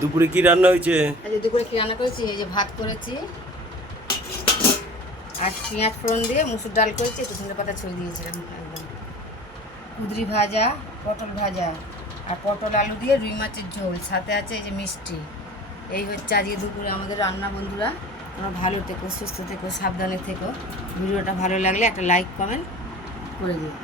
দুপুরে কি রান্না হয়েছে? আজকে দুপুরে কি রান্না করেছি? এই যে ভাত করেছি, আর পেঁয়াজ ফোড়ন দিয়ে মুসুর ডাল করেছি, একটু ধনে পাতা ছড়িয়ে দিয়েছিলাম একদম। কুঁদরি ভাজা, পটল ভাজা, আর পটল আলু দিয়ে রুই মাছের ঝোল, সাথে আছে এই যে মিষ্টি। এই হচ্ছে আজকে দুপুরে আমাদের রান্না। বন্ধুরা, তোমরা ভালো থেকো, সুস্থ থেকো, সাবধানে থেকো। ভিডিওটা ভালো লাগলে একটা লাইক কমেন্ট করে দিও।